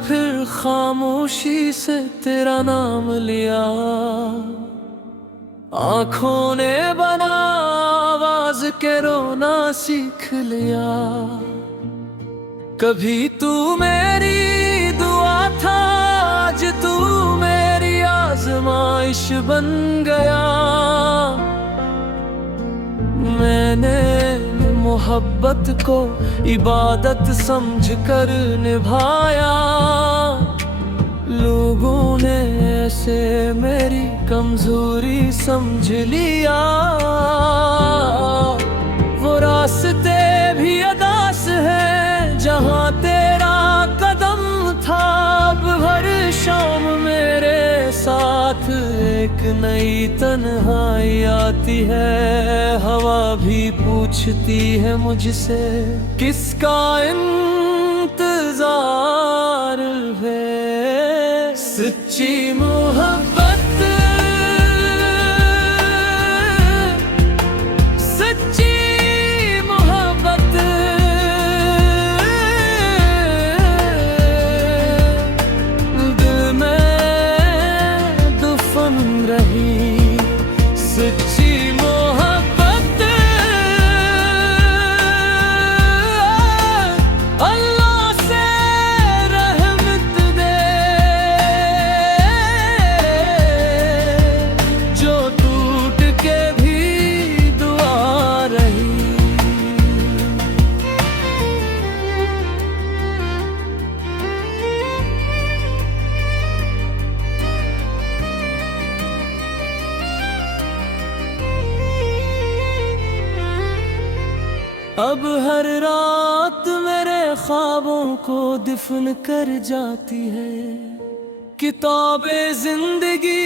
फिर खामोशी से तेरा नाम लिया। आंखों ने बना आवाज के रोना सीख लिया। कभी तू मेरी दुआ था, आज तू मेरी आजमाइश बन गया। मैंने मोहब्बत को इबादत समझ कर निभाया। लोगों ने ऐसे मेरी कमजोरी समझ लिया। वो रास्ते भी अदास है जहाँ तेरा कदम था। अब हर शाम मेरे साथ एक नई तन्हाई आती है। हवा भी पूछती है मुझसे किसका इंतजार है। सच्ची मोहब्बत, सच्ची मोहब्बत दिल में दफन रही। सच्ची मोहब्बत अल्लाह से रहमत दे, जो टूट के भी दुआ रही। अब हर रात मेरे ख्वाबों को दफन कर जाती है। किताबे जिंदगी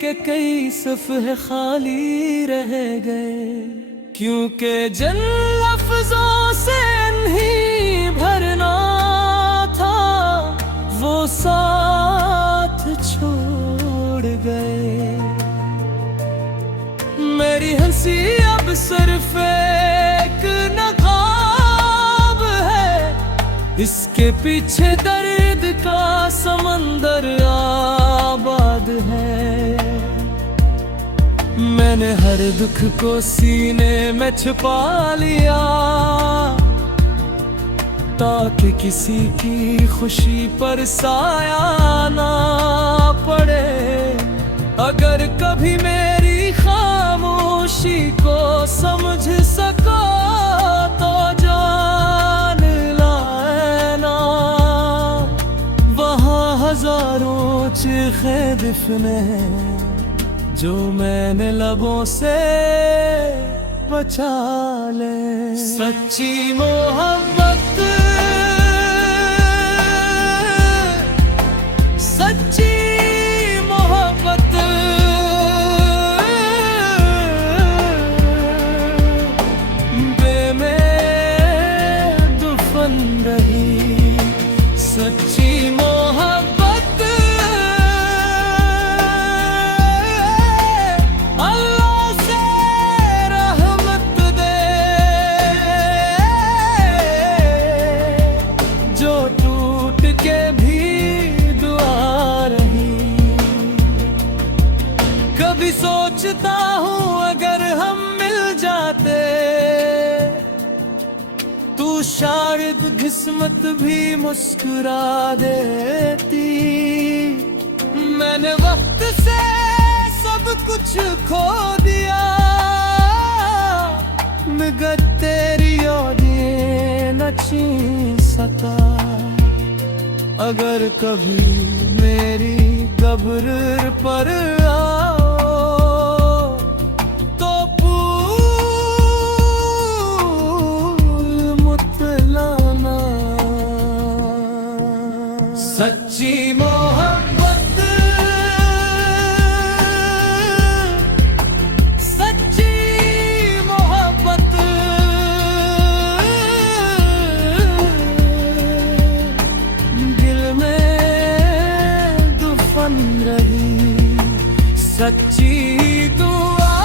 के कई सफ़हे खाली रह गए, क्योंकि जिन लफ्जों से नहीं भरना था वो साथ छोड़ गए। मेरी हंसी अब सिर्फ एक नकाब है, इसके पीछे दर्द का समंदर आबाद है। मैंने हर दुख को सीने में छुपा लिया, ताकि किसी की खुशी पर साया ना पड़े। अगर कभी मेरी खामोशी को समझ सको तो जान लाना, वहाँ हजारों चीखे दिफने हैं जो मैंने लबों से बचा ले। सच्ची मोहब्बत, सच्ची मोहब्बत में दफन रही। सच्ची मोहब्बत अल्लाह से रहमत दे, जो टूट के भी दुआ रही। कभी सोचता हूँ अगर हम मिल जाते तू शायद किस्मत भी मुस्कुरा देती। मैंने वक्त से सब कुछ खो दिया, मगर तेरी यादें न छीन सका। अगर कभी मेरी कब्र पर आओ तो सच्ची मोहब्बत, सच्ची मोहब्बत दिल में दफन रही। सच्ची दुआ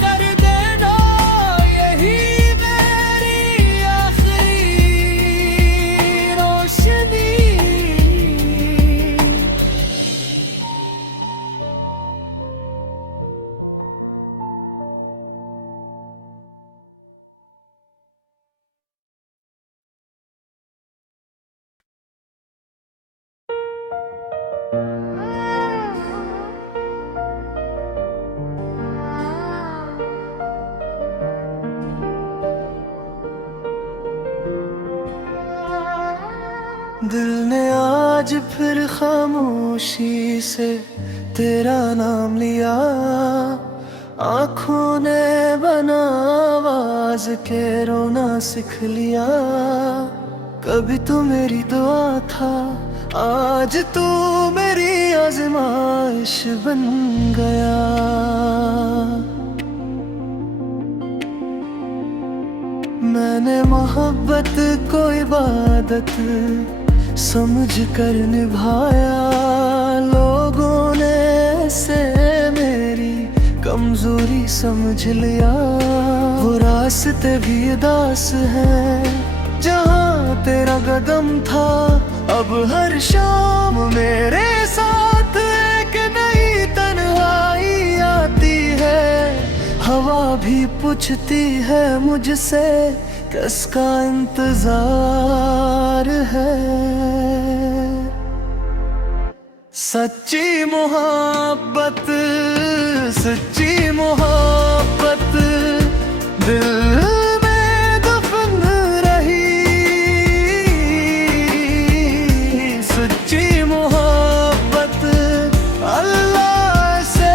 कर देना, यही मेरी आखिरी दिल ने आज फिर खामोशी से तेरा नाम लिया, आँखों ने बना आवाज के रोना सीख लिया। कभी तो मेरी दुआ था, आज तू मेरी आजमाइश बन गया। मैंने मोहब्बत को इबादत समझ कर निभाया, लोगों ने ऐसे मेरी कमजोरी समझ लिया। वो रास्ते भी उदास हैं जहाँ तेरा कदम था, अब हर शाम मेरे साथ एक नई तन्हाई आती है। हवा भी पूछती है मुझसे किसका इंतजार है। सच्ची मोहब्बत, सच्ची मोहब्बत दिल में दफन रही। सच्ची मोहब्बत अल्लाह से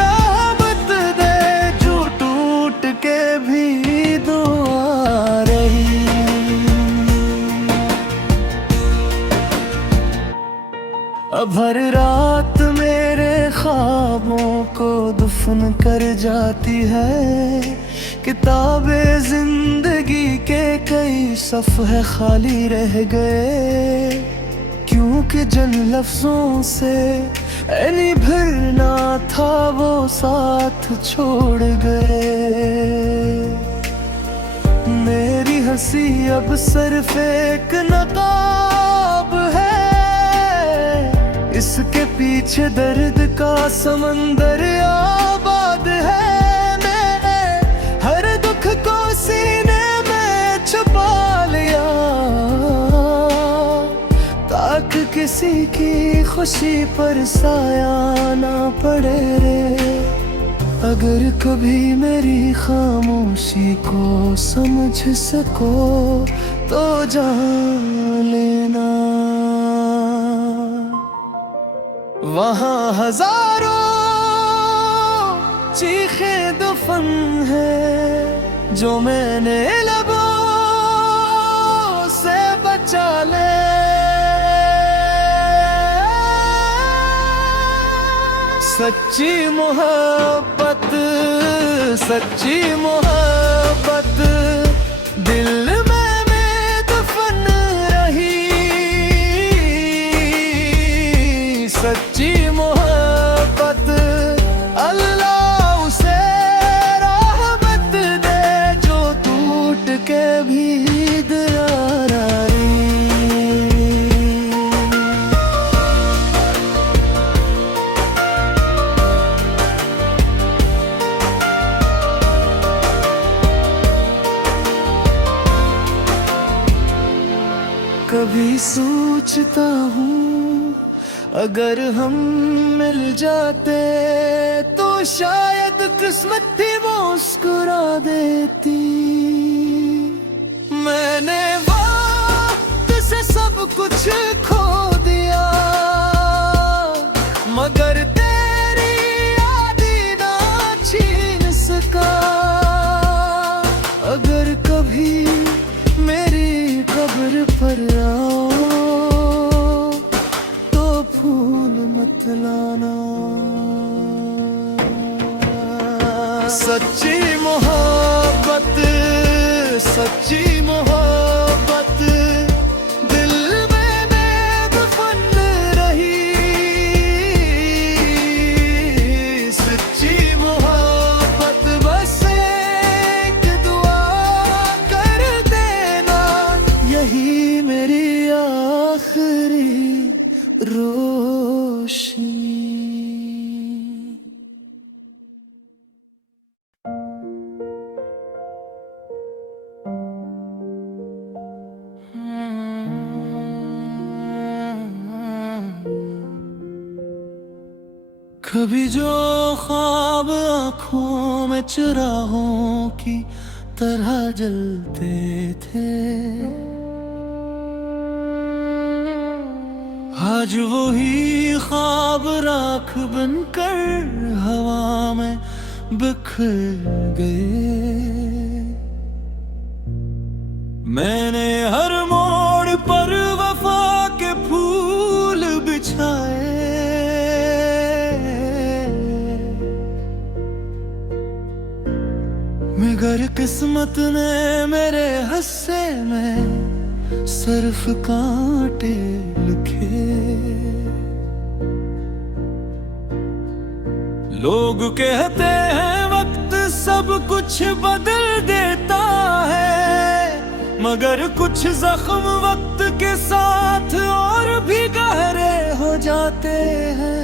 रहमत दे, जो टूट के भी दुआ रही। अब हर रात मेरे ख्वाबों को दफन कर जाती है, किताबे जिंदगी के कई सफ़हे खाली रह गए, क्योंकि जिन लफ्जों से निभरना था वो साथ छोड़ गए। मेरी हंसी अब सिर्फ एक नकाब है, इसके पीछे दर्द का समंदर आबाद है। मैंने हर दुख को सीने में छुपा लिया, ताकि किसी की खुशी पर साया ना पड़े रे। अगर कभी मेरी खामोशी को समझ सको तो जान लेना, वहाँ हजारों चीखे दफन है, जो मैंने लबों से बचा ले। सच्ची मोहब्बत, सच्ची मोहब्बत दिल में दफन रही। सच्ची मोहब्बत अल्लाह उसे रहमत दे, जो टूट के भी दरार आई। कभी सोचता हूँ अगर हम मिल जाते तो शायद किस्मत भी मुस्कुरा देती। मैंने वक्त से सब कुछ खो दिया, मगर तेरी यादें ना छीन सका। अगर कभी मेरी कब्र पर आओ तो फूल मत लाना। सच्ची मोहब्बत, सच्ची मोहब्बत दिल में दफन रही। सच्ची मोहब्बत बस एक दुआ कर देना, यही मेरी आखिरी रोशनी। कभी जो ख्वाब आँखों में चिरागों की तरह जलते थे, आज वही ख्वाब राख बनकर हवा में बिखर गए। मैंने हर मोड़ पर वफा के फूल बिछाए, मगर किस्मत ने मेरे हिस्से में सिर्फ कांटे लिखे। लोग कहते हैं वक्त सब कुछ बदल देता है, मगर कुछ जख्म वक्त के साथ और भी गहरे हो जाते हैं।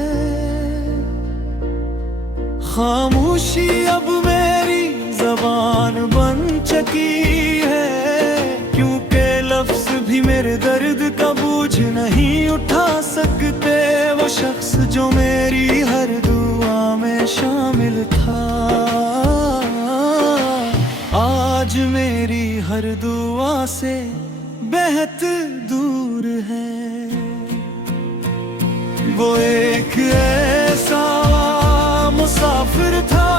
खामोशी अब मेरी जबान बन चुकी है, क्योंकि लफ्ज भी मेरे दर्द का बोझ नहीं उठा सकते। वो शख्स जो मेरी हर दुआ में शामिल था, आज मेरी हर दुआ से बेहद दूर है। वो एक ऐसा मुसाफिर था,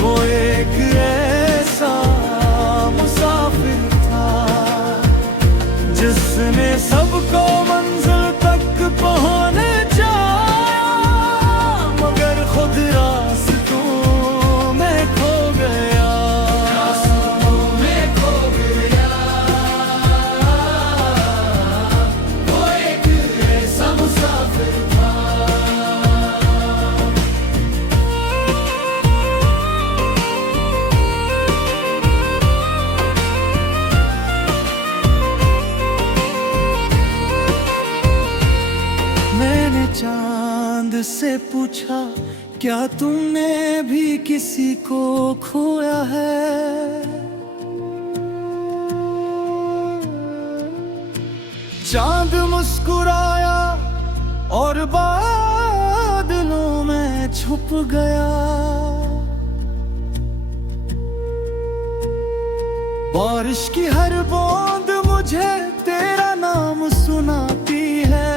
वो एक ऐसा मुसाफिर था, जिसने सबको मंजिल तक पहुंचाया, मगर खुद रास्तों में खो गया। रास्तों में खो गया। वो एक ऐसा मुसाफिर था। मैंने चांद से पूछा, क्या तुमने भी किसी को खोया है? चांद मुस्कुराया और बादलों में छुप गया। बारिश की हर बूंद मुझे तेरा नाम सुनाती है,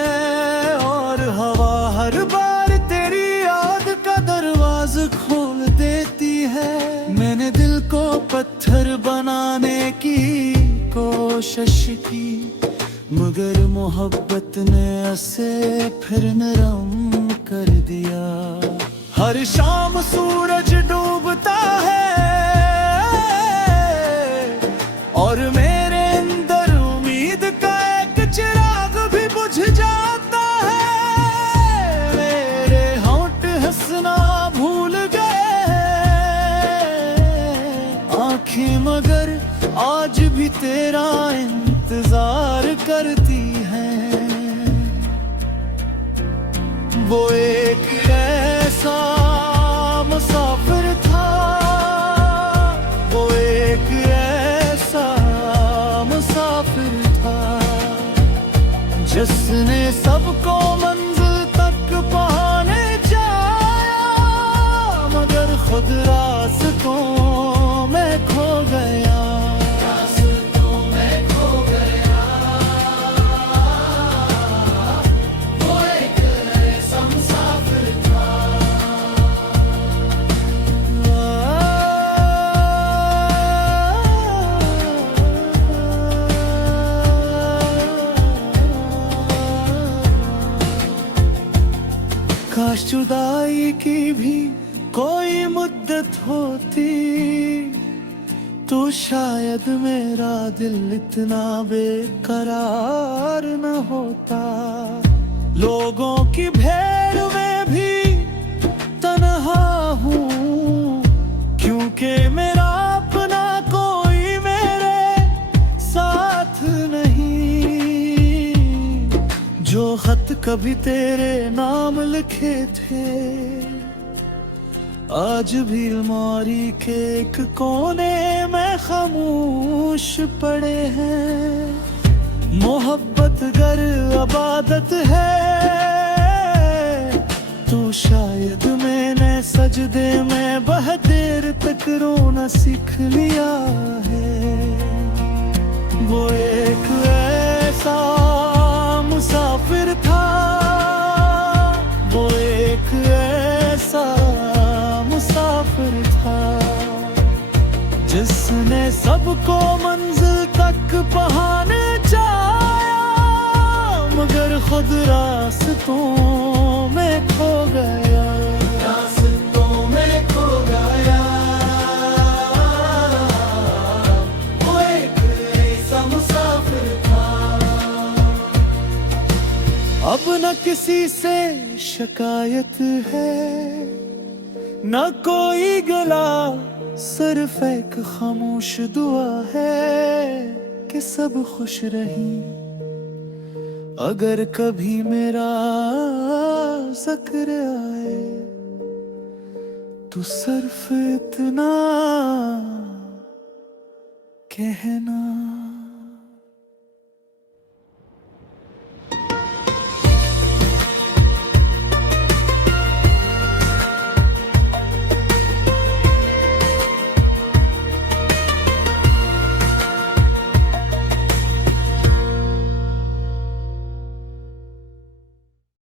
और हवा हर बार तेरी याद का दरवाज़ा खोल देती है। मैंने दिल को पत्थर बनाने की कोशिश की, मगर मोहब्बत ने उसे फिर नरम कर दिया। हर शाम सूरज डूबता है और मेरे अंदर उम्मीद का एक चिराग भी बुझ जाता है। मेरे होंठ हंसना भूल गए, आंखें मगर आज भी तेरा इंतजार करती हैं। वो एक ऐसा मुसाफिर था, वो एक ऐसा मुसाफिर था, जिसने सबको मंजिल तक पहुंचाया, मगर खुद रास्तों में खो गया। रास्तों में खो गया। वो एक ऐसा मुसाफिर था। काश जुदाई की भी कोई मुद्दत होती, तो शायद मेरा दिल इतना बेकरार न होता। लोगों की भीड़ में भी तन्हा हूँ, क्योंकि मेरा अपना कोई मेरे साथ नहीं। जो खत कभी तेरे नाम लिखे थे, आज भी अलमारी के एक कोने में खामोश पड़े हैं। मोहब्बत गर इबादत है, तो शायद मैंने सजदे में बहुत देर तक रोना सीख लिया है। वो एक ऐसा मुसाफिर सबको मंजिल तक पहुंचाने चाहा, मगर खुद रास्तों में खो गया, रास्तों में खो गया। वो एक ऐसा मुसाफिर था, अब न किसी से शिकायत है, न कोई गिला, सिर्फ एक खामोश दुआ है कि सब खुश रही। अगर कभी मेरा जिक्र आए तो सिर्फ इतना कहना।